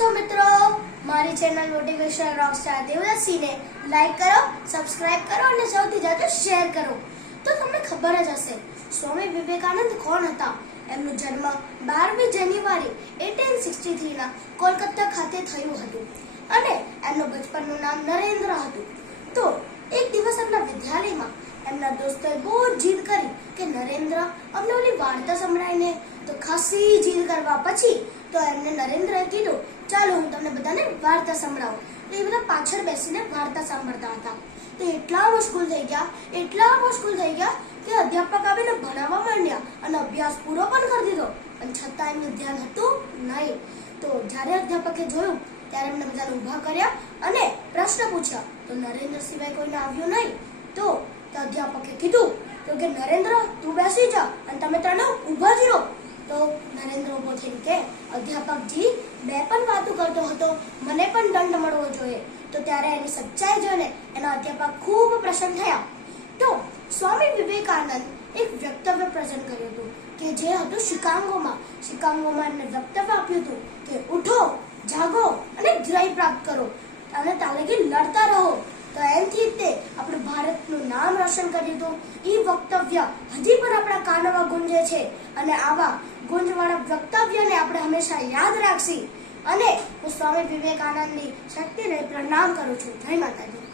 છો મિત્રો? મારી ચેનલ મોટિવેશનલ રોકસ્ટાર દેવદાસીને લાઈક કરો, સબસ્ક્રાઇબ કરો અને સૌથી વધુ શેર કરો. તો તમને ખબર જ હશે સ્વામી વિવેકાનંદ કોણ હતા. એમનો જન્મ 12મી જાન્યુઆરી 1863 ના કોલકાતા ખાતે થયું હતું અને એમનું બચપનનું નામ નરેન્દ્ર હતું. તો એક દિવસ એમના વિદ્યાલયમાં એમના દોસ્તોએ બહુ જીદ કરી કે નરેન્દ્ર અમને ઓલી વાર્તા સંભળાવીને. તો ખાસી જીદ કરવા પછી તો એમને નરેન્દ્રએ કીધું, ચાલો હું તમને બધાને વાર્તા સંભળાવું. તો એ બધા પાછળ બેસીને વાર્તા સાંભળતા હતા. તો એટલા મશગુલ થઈ ગયા કે અધ્યાપક આવીને ભણાવવા માંડ્યા અને અભ્યાસ પૂરો પણ કરી દીધો, પણ છતાં એમનું ધ્યાન હતું નહીં. તો જ્યારે અધ્યાપકે જોયું ત્યારે એમને બધાને ઊભા કર્યા અને પ્રશ્ન પૂછ્યા. તો નરેન્દ્ર સિવાય કોઈને આવ્યું નહીં. તો અધ્યાપકે કીધું કે નરેન્દ્ર તું બેસી જા અને તમે ત્રણે ઊભા જ રહો. તો નરેન્દ્ર ઊભો થઈને કે અધ્યાપકજી મેં પણ વાતો કરતો હતો, મને પણ દંડ મળવો જોઈએ. તો ત્યારે એની સચ્ચાઈ જોઈને એના અધ્યાપક ખૂબ પ્રસન્ન થયા. તો સ્વામી વિવેકાનંદ એક વક્તવ્ય પ્રેઝન્ટ કર્યું હતું કે જે હતું શિકાગોમાં એમને વક્તવ્ય આપ્યું હતું કે ઉઠો, જાગો અને ધ્યેય પ્રાપ્ત કરો અને તાલગી લડતા રહો. તો એમથી તે આપણું ભારતનું નામ રોશન કર્યું હતું. એ વક્તવ્ય હજી પણ આપણા કાનોમાં ગુંજે છે અને આવા ગુંજવાળા વક્તવ્યને આપણે હંમેશા યાદ રાખશી. અને હું સ્વામી વિવેકાનંદની શક્તિને પ્રણામ કરું છું. જય માતાજી.